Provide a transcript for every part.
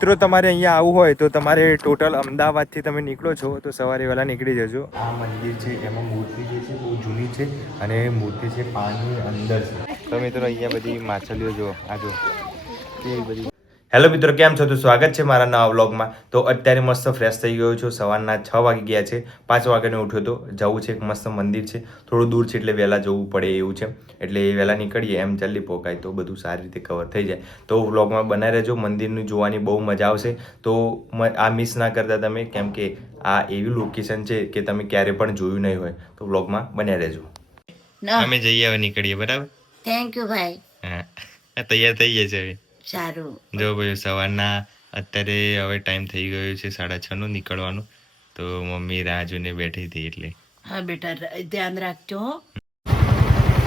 મિત્રો તમારે અહીંયા આવવું હોય તો તમારે ટોટલ અમદાવાદથી તમે નીકળો છો તો સવારે વહેલા નીકળી જજો. આ મંદિર છે એમાં મૂર્તિ જે છે બહુ જૂની છે અને મૂર્તિ છે પાણીની અંદર છે. તો મિત્રો અહીંયા બધી માછલીઓ જો આ જો કેવી બધી. હેલો મિત્રો, કેમ છો? તો સ્વાગત છે મારા નવા વ્લોગમાં. તો અત્યારે મસ્ત ફ્રેશ થઈ ગયો છું. સવારના 6 વાગી ગયા છે. 5 વાગ્યાને ઉઠ્યો તો જવું છે એક મસ્ત મંદિર છે, થોડું દૂર છે એટલે વહેલા જવું પડે એવું છે. એટલે વહેલા નીકળીએ એમ જલ્દી પોકાય તો બધું સારી રીતે કવર થઈ જાય. તો વ્લોગમાં બનાવી રહેજો. મંદિરનું જોવાની બહુ મજા આવશે. તો આ મિસ ના કરતા તમે, કેમ કે આ એવી લોકેશન છે કે તમે ક્યારે પણ જોયું નહીં હોય. તો વ્લોગમાં બનાવી રહેજો. અમે જઈએ, હવે નીકળીએ. બરાબર? થેન્ક યુ ભાઈ. હા, તૈયાર થઈ ગયા છે હવે. સારું. જો ભાઈ સવારના અત્યારે હવે ટાઈમ થઈ ગયો છે 6:30 નો નીકળવાનું. તો મમ્મી રાહ જોઈને બેઠી હતી એટલે. હા બેટા, ધ્યાન રાખજો.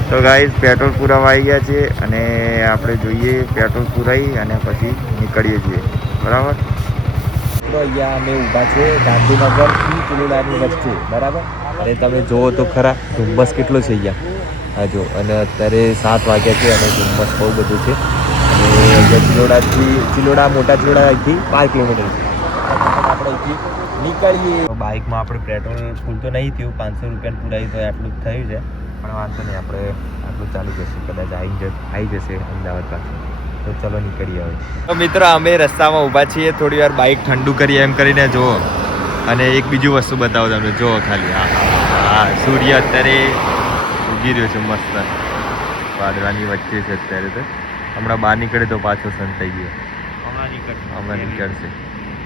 તો ગાઈસ પેટ્રોલ પુરાવા આવી ગયા છે અને આપણે જોઈએ પેટ્રોલ પુરાઈ અને પછી નીકળીએ છીએ. બરાબર? તો અહીંયા અમે ઊભા છે ગાંધીનગરથી કિલોડાની વચ્ચે. બરાબર? અને તમે જુઓ તો ખરા ધુમ્મસ કેટલો છે અહીંયા. હા જો, અને અત્યારે 7 વાગ્યા છે અને ધુમ્મસ બહુ બધું છે. ચિલોડા મોટા ચિલોડાથી 5 કિલોમીટર છે. આપણે અહીંથી નીકળીએ. બાઇકમાં આપણે પેટ્રોલ ફૂલ તો નહીં થયું, 500 રૂપિયાનું પુરાયું તો આટલું જ થયું છે. પણ વાંધો નહીં, આપણે આટલું ચાલુ જશે, કદાચ આવી જશે અમદાવાદ પાસે. તો ચલો નીકળીએ હવે. તો મિત્રો અમે રસ્તામાં ઊભા છીએ, થોડી વાર બાઇક ઠંડુ કરીએ એમ કરીને જુઓ. અને એક બીજું વસ્તુ બતાવો તમને, જુઓ ખાલી. હા, સૂર્ય અત્યારે ઉગી રહ્યો છે મસ્ત, વાદળાની વચ્ચે છે અત્યારે. તો હમણાં બહાર નીકળે તો પાછો સન થઈ ગયો. હમણાં નીકળશે.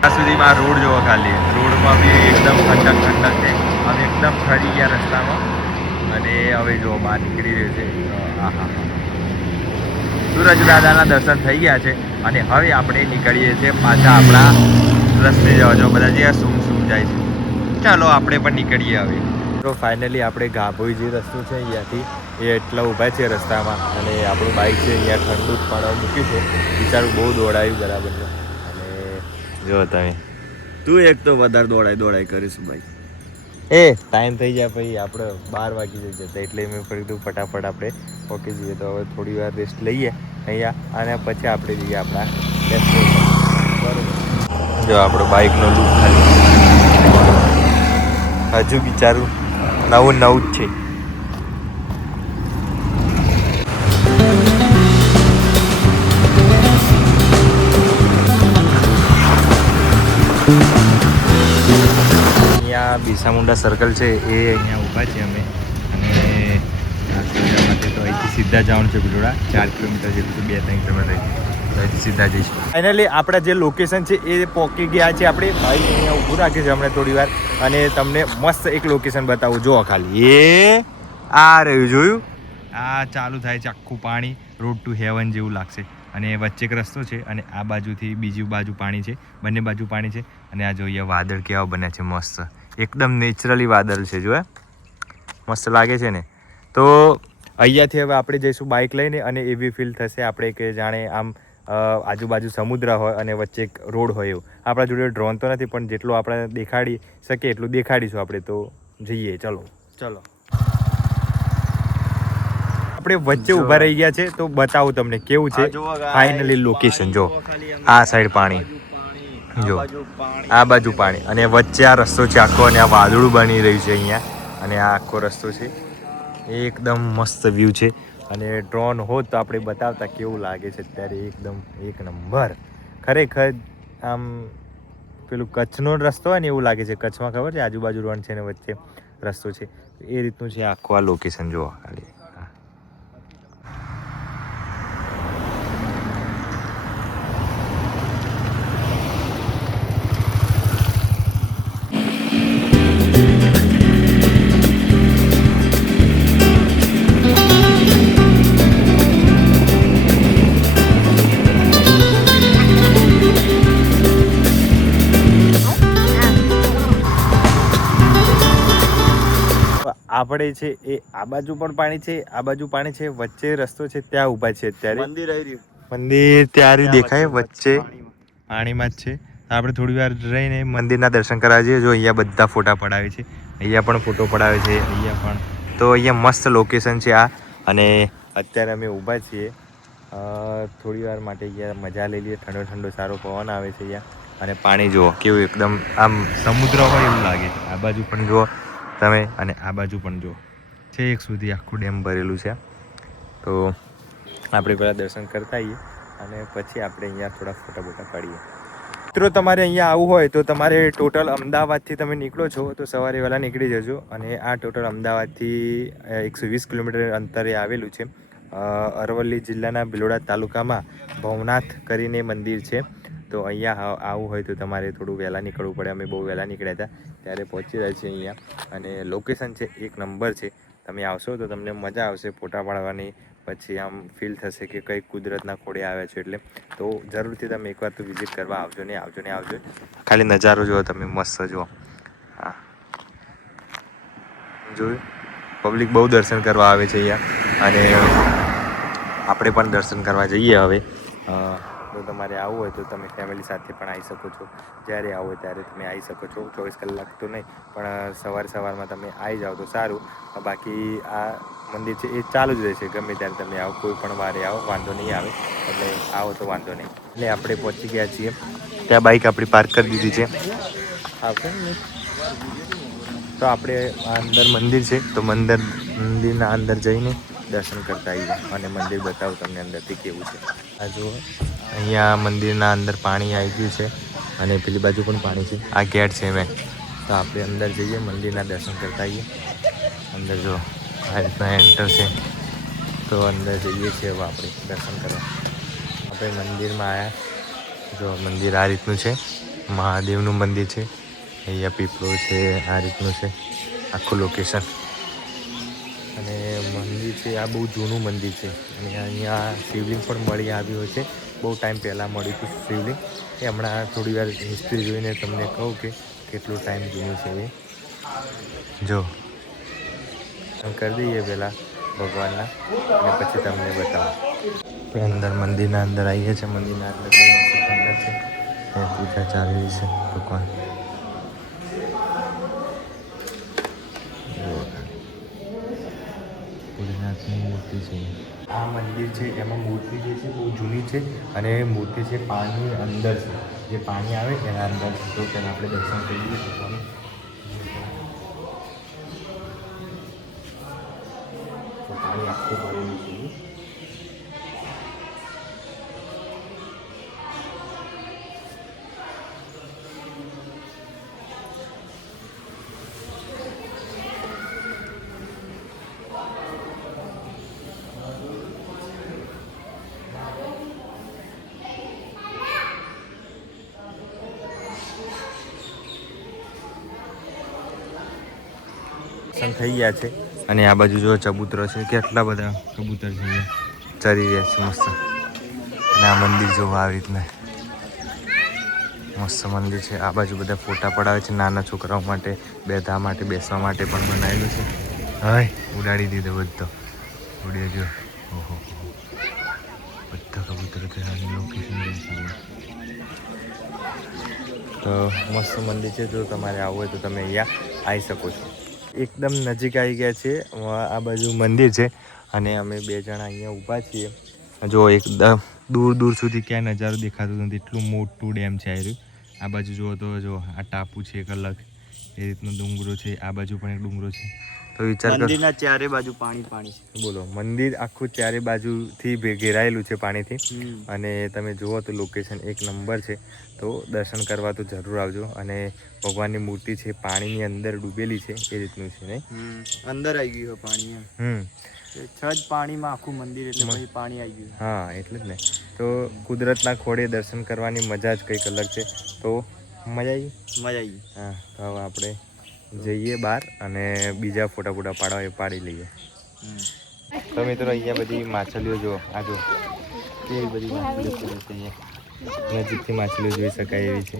ત્યાં સુધીમાં રોડ જોવો ખાલી. રોડમાં બી એકદમ ઠંડક છે. અમે એકદમ ઠરી ગયા રસ્તામાં. અને હવે જો બહાર નીકળી રહ્યો છે. હા, સૂરજ દાદાના દર્શન થઈ ગયા છે. અને હવે આપણે નીકળીએ છીએ પાછા આપણા રસ્તે જવા. જો બધા જે શું જાય છે. ચાલો આપણે પણ નીકળીએ હવે. તો ફાઇનલી આપણે ગાભોઈ જે રસ્તો છે અહીંયાથી એ એટલા ઊભા છે રસ્તામાં. અને આપણું બાઇક છે અહીંયા ઠંડુ પણ મૂક્યું છે. બિચારું બહુ દોડાયું બરાબરનું. અને જો તમે, તું એક તો વધારે દોડાઈ કરીશું ભાઈ. ટાઈમ થઈ જાય પછી આપણે 12 વાગી જતા, એટલે મેં કીધું ફટાફટ આપણે ઓકે જઈએ. તો હવે થોડી વાર રેસ્ટ લઈએ અહીંયા અને પછી આપણે જઈએ આપણા ડેસ્ટિનેશન. બરાબર? જો આપણો બાઇકનો લુક ખાલી હજુ બિચારું નવું જ છે. અહીંયા બિરસા મુંડા સર્કલ છે એ અહીંયા ઊભા છે અમે. અને માટે તો અહીંથી સીધા જવાનું છે બિલોડા. 4 કિલોમીટર જેટલું, 2-3 કિલોમીટર અહીંથી સીધા જઈશું. ફાઇનલી આપણા જે લોકેશન છે એ પહોંચી ગયા છે. આપણે ભાઈ અહીંયા ઊભું રાખે છે હમણાં થોડી વાર. અને તમને મસ્ત એક લોકેશન બતાવું. જુઓ ખાલી, આ રહ્યું, જોયું? આ ચાલુ થાય છે આખું પાણી, રોડ ટુ હેવન જેવું લાગશે. અને વચ્ચે એક રસ્તો છે અને આ બાજુથી બીજી બાજુ પાણી છે. બંને બાજુ પાણી છે. અને આ જોઈએ વાદળ કેવા બન્યા છે મસ્ત, એકદમ નેચરલી વાદળ છે. જો મસ્ત લાગે છે ને. તો અહીંયાથી હવે આપણે જઈશું બાઇક લઈને અને એવી ફીલ થશે આપણે કે જાણે આમ આજુબાજુ સમુદ્ર હોય અને વચ્ચે એક રોડ હોય એવું. આપણા જોડે ડ્રોન તો નથી પણ જેટલું આપણે દેખાડી શકીએ એટલું દેખાડીશું આપણે. તો જઈએ, ચલો. આપણે વચ્ચે ઊભા રહી ગયા છે તો બતાવું તમને કેવું છે ફાઇનલી લોકેશન. જો આ સાઈડ પાણી, જો આ બાજુ પાણી અને વચ્ચે આ રસ્તો છે આખો. અને આ વાદળું બની રહ્યું છે અહીંયા. અને આ આખો રસ્તો છે, એકદમ મસ્ત વ્યૂ છે. અને ડ્રોન હોત તો આપણે બતાવતા કેવું લાગે છે અત્યારે. એકદમ એક નંબર ખરેખર. આમ પેલું કચ્છનો રસ્તો હોય ને એવું લાગે છે. કચ્છમાં ખબર છે આજુબાજુ રણ છે ને વચ્ચે રસ્તો છે, એ રીતનું છે આખું આ લોકેશન. જોવા ખાલી. આપણે છે એ આ બાજુ પણ પાણી છે, આ બાજુ પાણી છે, વચ્ચે રસ્તો છે, ત્યાં ઊભા છે અત્યારે. મંદિર ત્યારે દેખાય વચ્ચે પાણીમાં જ છે. આપણે થોડી વાર રહીને મંદિરના દર્શન કરવા જઈએ. જો અહીંયા બધા ફોટા પડાવે છે, અહીંયા પણ ફોટો પડાવે છે, અહીંયા પણ. તો અહીંયા મસ્ત લોકેશન છે આ. અને અત્યારે અમે ઊભા છીએ થોડી વાર માટે અહીંયા મજા લઈ લઈએ. ઠંડો ઠંડો સારો પવન આવે છે અહીંયા. અને પાણી જુઓ કેવું એકદમ આમ સમુદ્ર હોય એવું લાગે છે. આ બાજુ પણ જુઓ તમે, અને આ બાજુ પણ જુઓ, છેક સુધી આખું ડેમ ભરેલું છે. તો આપણે પહેલાં દર્શન કરતા આવીએ અને પછી આપણે અહીંયા થોડા ફોટા બોટા પાડીએ. મિત્રો તમારે અહીંયા આવવું હોય તો તમારે ટોટલ અમદાવાદથી તમે નીકળો છો તો સવારે વહેલા નીકળી જજો. અને આ ટોટલ અમદાવાદથી 120 કિલોમીટર અંતરે આવેલું છે. અરવલ્લી જિલ્લાના ભિલોડા તાલુકામાં ભવનાથ કરીને મંદિર છે. તો અહીંયા આવવું હોય તો તમારે થોડું વહેલા નીકળવું પડે. અમે બહુ વહેલા નીકળ્યા હતા ત્યારે પહોંચી રહ્યા છીએ અહીંયા. અને લોકેશન છે એક નંબર છે. તમે આવશો તો તમને મજા આવશે ફોટા પાડવાની. પછી આમ ફીલ થશે કે કંઈક કુદરતના ખોળે આવ્યા છો એટલે. તો જરૂરથી તમે એકવાર તો વિઝિટ કરવા આવજો ને આવજો ને આવજો. ખાલી નજારો જુઓ તમે, મસ્ત જુઓ. હા, જોયું, પબ્લિક બહુ દર્શન કરવા આવે છે અહીંયા. અને આપણે પણ દર્શન કરવા જઈએ હવે. તો તમારે આવવું હોય તો તમે ફેમિલી સાથે પણ આવી શકો છો. જ્યારે આવો હોય ત્યારે તમે આવી શકો છો. 24 કલાક તો નહીં, પણ સવારમાં તમે આવી જાઓ તો સારું. બાકી આ મંદિર છે એ ચાલુ જ રહેશે. ગમે ત્યારે તમે આવો, કોઈ પણ વારે આવો, વાંધો નહીં આવે. એટલે આવો તો વાંધો નહીં. એટલે આપણે પહોંચી ગયા છીએ. ત્યાં બાઇક આપણી પાર્ક કરી દીધી છે. આવશે ને તો આપણે અંદર મંદિર છે તો મંદિરના અંદર જઈને દર્શન કરતા આવીએ અને મંદિર બતાવું તમને અંદરથી કેવું છે. આ જુઓ, અહીંયા મંદિરના અંદર પાણી આવી ગયું છે અને પેલી બાજુ પણ પાણી છે. આ ગેટ છે મેં. તો આપણે અંદર જઈએ, મંદિરના દર્શન કરતા આવીએ. અંદર જો આ રીતના એન્ટર છે. તો અંદર જઈએ છીએ હવે આપણે દર્શન કરવા. આપણે મંદિરમાં આવ્યા. જો મંદિર આ રીતનું છે. મહાદેવનું મંદિર છે. અહીંયા પીપળો છે, આ રીતનું છે આખું લોકેશન. અને મંદિર છે આ બહુ જૂનું મંદિર છે. અને અહીંયા શિવલિંગ પણ મળી આવ્યું છે. બહુ ટાઈમ પહેલાં મળ્યું હતું શિવલિંગ. એ હમણાં થોડી વાર હિસ્ટ્રી જોઈને તમને કહું કે કેટલો ટાઈમ જૂનું છે એ. જો કરી દઈએ પહેલાં ભગવાનના અને પછી તમને બતાવો. અંદર મંદિરના અંદર આવીએ છીએ. મંદિરના અંદર બહુ મસ્ત ઠંડક છે. પૂજા ચાલી રહી છે ભગવાન. ભોલેનાથની મૂર્તિ છે. આ મંદિર છે એમાં મૂર્તિ જે છે બહુ જૂની છે. અને મૂર્તિ છે પાણીની અંદર છે. જે પાણી આવે એના અંદર છે. તો તેને આપણે દર્શન કરી લઈએ ભગવાન. તો પાણી આખું ભરેલું છે. થઈ ગયા છે. અને આ બાજુ જો ચબૂતરો છે. કેટલા બધા કબૂતર છે અહીંયા ચરી રહ્યા છે મસ્ત. અને આ મંદિર જો આવી રીતના મસ્ત મંદિર છે. આ બાજુ બધા ફોટા પડાવે છે નાના છોકરાઓ માટે, બેઠા માટે, બેસવા માટે પણ બનાવેલું છે. હવે ઉડાડી દીધો બધો. ઉડ્યો જો. ઓહો, બધા કબૂતરો ત્યાંની લોકેશન. તો મસ્ત મંદિર છે. જો તમારે આવવું હોય તો તમે અહીંયા આવી શકો છો. એકદમ નજીક આવી ગયા છે. આ બાજુ મંદિર છે અને અમે બે જણા અહીંયા ઊભા છીએ. જો એકદમ દૂર સુધી ક્યાંય નજારો દેખાતો નથી. એટલું મોટું ડેમ છે આ રહ્યું. આ બાજુ જુઓ તો જો આ ટાપુ છે એક અલગ, એ રીતનો ડુંગરો છે. આ બાજુ પણ એક ડુંગરો છે. તો વિચાર કરો, મંદિરના ચારે બાજુ પાણી છે. બોલો, મંદિર આખું ચારે બાજુથી ઘેરાયેલું છે પાણીથી. અને તમે જુઓ તો લોકેશન એક નંબર છે. તો દર્શન કરવા તો જરૂર આવજો. અને ભગવાનની મૂર્તિ છે પાણીની અંદર ડૂબેલી છે એ રીતનું છે નહીં? અંદર આવી ગયું પાણી. છ જ પાણીમાં આખું મંદિર એટલે પછી પાણી આવી ગયું. હા, એટલે જ ને. તો કુદરતના ખોળે દર્શન કરવાની મજા જ કંઈક અલગ છે. તો મજા આવી. હા, તો હવે આપણે જઈએ બહાર અને બીજા ફોટા પાડી લઈએ. તો મિત્રો અહીંયા બધી માછલીઓ જુઓ. આ જો કેવી બધી માછલીઓ છે અહીંયા. નજીકથી માછલીઓ જોઈ શકાય એવી છે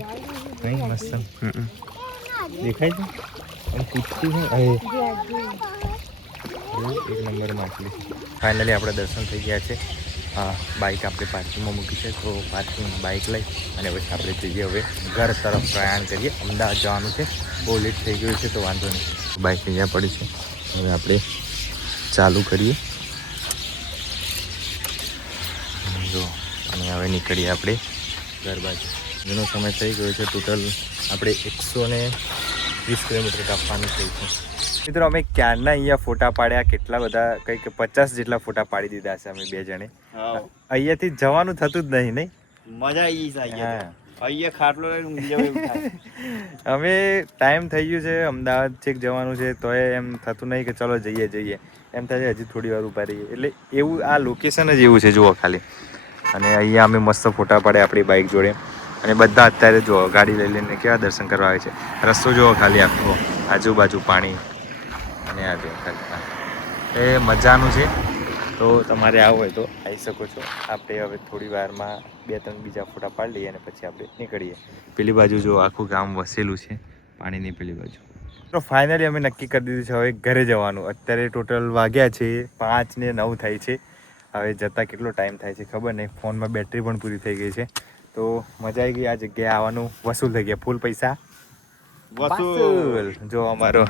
નહીં? મસ્ત દેખાય છે. અને પૂછતી છે એક નંબર માછલી. ફાઇનલી આપણે દર્શન થઈ ગયા છે. હા, બાઇક આપણે પાર્કિંગમાં મૂકી છે. તો પાર્કિંગ બાઇક લઈ અને પછી આપણે જઈએ હવે ઘર તરફ પ્રયાણ કરીએ. અમદાવાદ જવાનું છે. બહુ લેટ થઈ ગયું છે તો વાંધો નહીં. બાઇક અહીંયા પડી છે. હવે આપણે ચાલુ કરીએ. હવે નીકળીએ આપણે ઘર બાજુ. ઘણો સમય થઈ ગયો છે. ટોટલ આપણે 120 કિલોમીટર કાપવાનું થયું છે. મિત્રો અમે ક્યારના અહીંયા ફોટા પાડ્યા, કેટલા બધા, કંઈક 50 જેટલા ફોટા પાડી દીધા છે અમે 2 જણે. અહીંયાથી જવાનું થતું જ નહીં. મજા આવી જાય. અહીંયા ખાટલો લઈને ઊંઘી જવું એવું થાય. અમે ટાઈમ થઈ ગયું છે, અમદાવાદ છેક જવાનું છે, તોય એમ થતું નહીં કે ચલો જઈએ. એમ થાય છે હજી થોડી વાર ઊભા રહીએ. એટલે એવું આ લોકેશન જ એવું છે, જુઓ ખાલી. અને અહીંયા અમે મસ્ત ફોટા પાડ્યા આપણી બાઇક જોડે. અને બધા અત્યારે જુઓ ગાડી લઈ લઈને કેવા દર્શન કરવા આવે છે. રસ્તો જુઓ ખાલી આખો, આજુબાજુ પાણી અને આ જુઓ ખાલી. એ મજાનું છે. તો તમારે આવું હોય તો આવી શકો છો. આપણે હવે થોડી વારમાં 2-3 બીજા ફોટા પાડી લઈએ અને પછી આપણે નીકળીએ. પેલી બાજુ જો આખું ગામ વસેલું છે પાણીની પેલી બાજુ. તો ફાઇનલી અમે નક્કી કરી દીધું છે હવે ઘરે જવાનું. અત્યારે ટોટલ વાગ્યા છે 5:09 થાય છે. હવે જતાં કેટલો ટાઈમ થાય છે ખબર નહીં. ફોનમાં બેટરી પણ પૂરી થઈ ગઈ છે. તો મજા આવી ગઈ. આ જગ્યાએ આવવાનું વસૂલ થઈ ગયા, ફૂલ પૈસા વસૂલ. જો અમારો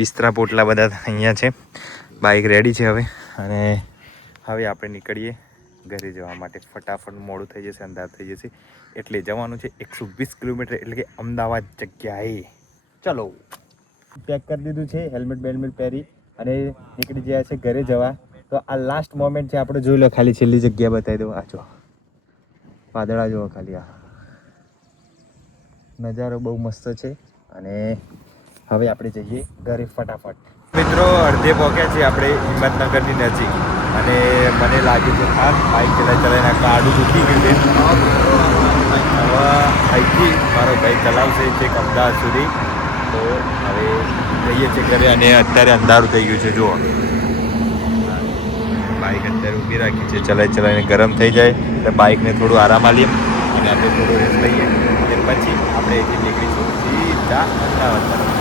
બિસ્તરા પોટલા બધા અહીંયા છે. બાઇક રેડી છે હવે. અને હવે આપણે નીકળીએ ઘરે જવા માટે. ફટાફટ મોડું થઈ જશે, અંધાર થઈ જશે. એટલે જવાનું છે 120 કિલોમીટર, એટલે કે અમદાવાદ જગ્યાએ. ચલો, પેક કરી દીધું છે, હેલ્મેટ બેલ્મેટ પહેરી અને નીકળી ગયા છે ઘરે જવા. તો આ લાસ્ટ મોમેન્ટ છે આપણે. જોઈ લો ખાલી છેલ્લી જગ્યા બતાવી દઉં. આ જો વાદળા જુઓ ખાલી, આ નજારો બહુ મસ્ત છે. અને હવે આપણે જઈએ ઘરે ફટાફટ. મિત્રો અડધે પહોંચ્યા છીએ આપણે હિંમતનગરની નજીક. અને મને લાગે છે થાક, બાઇક ચલાવીને આડું દુખી ગયું છે. હવે અહીંથી મારો ભાઈ ચલાવશે છેક અમદાવાદ સુધી. તો હવે જઈએ છીએ ઘરે. અને અત્યારે અંધારું થઈ ગયું છે. જુઓ બાઇક અત્યારે ઊભી રાખી છે. ચલાવીને ગરમ થઈ જાય એટલે બાઇકને થોડું આરામ આલીએ અને આપણે થોડું રેસ્ટ લઈએ. અને પછી આપણે અહીંથી નીકળીશું સીધા અમદાવાદ તરફ.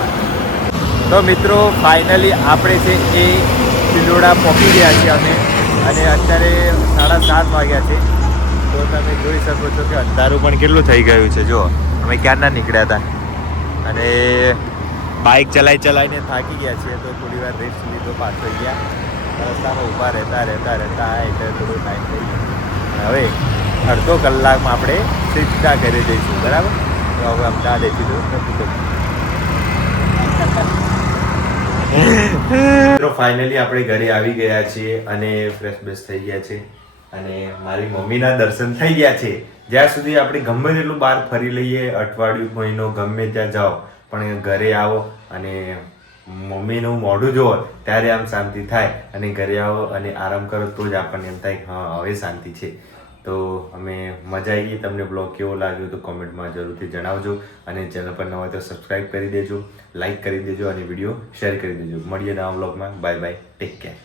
તો મિત્રો ફાઇનલી આપણે છે એ ચિલોડા પહોંચી ગયા છીએ અમે. અને અત્યારે 7:30 વાગ્યા છે. તો તમે જોઈ શકો છો કે અંધારું પણ કેટલું થઈ ગયું છે. જો અમે ક્યારના નીકળ્યા હતા અને બાઇક ચલાવીને થાકી ગયા છીએ. તો થોડી વાર રેસ્ટ લીધો, પાછો ગયા. રસ્તામાં ઊભા રહેતા એટલે થોડો ટાઈમ થઈ ગયો. હવે અડધો કલાકમાં આપણે સીધા ઘરે જઈશું, બરાબર? તો હવે અમદાવાદ એથી દૂર નથી. મિત્રો ફાઇનલી આપણે ઘરે આવી ગયા છીએ અને ફ્રેશ બેશ થઈ ગયા છે. અને મારી મમ્મીના દર્શન થઈ ગયા છે. જ્યાં સુધી આપણે ગમે તેટલું બહાર ફરી લઈએ, અઠવાડિયું, મહિનો, ગમે ત્યાં જાઓ, પણ ઘરે આવો અને મમ્મીનું મોઢું જુઓ ત્યારે આમ શાંતિ થાય. અને ઘરે આવો અને આરામ કરો તો જ આપણને એમ થાય હા હવે શાંતિ છે. તો અમે મજા આવી ગઈ. તમને બ્લોગ કેવો લાગ્યો તો કોમેન્ટમાં જરૂરથી જણાવજો. અને ચેનલ પર ન હોય તો સબસ્ક્રાઈબ કરી દેજો, લાઈક કરી દેજો અને વિડીયો શેર કરી દેજો. મળીએ નવા બ્લોગમાં. Bye bye, take care.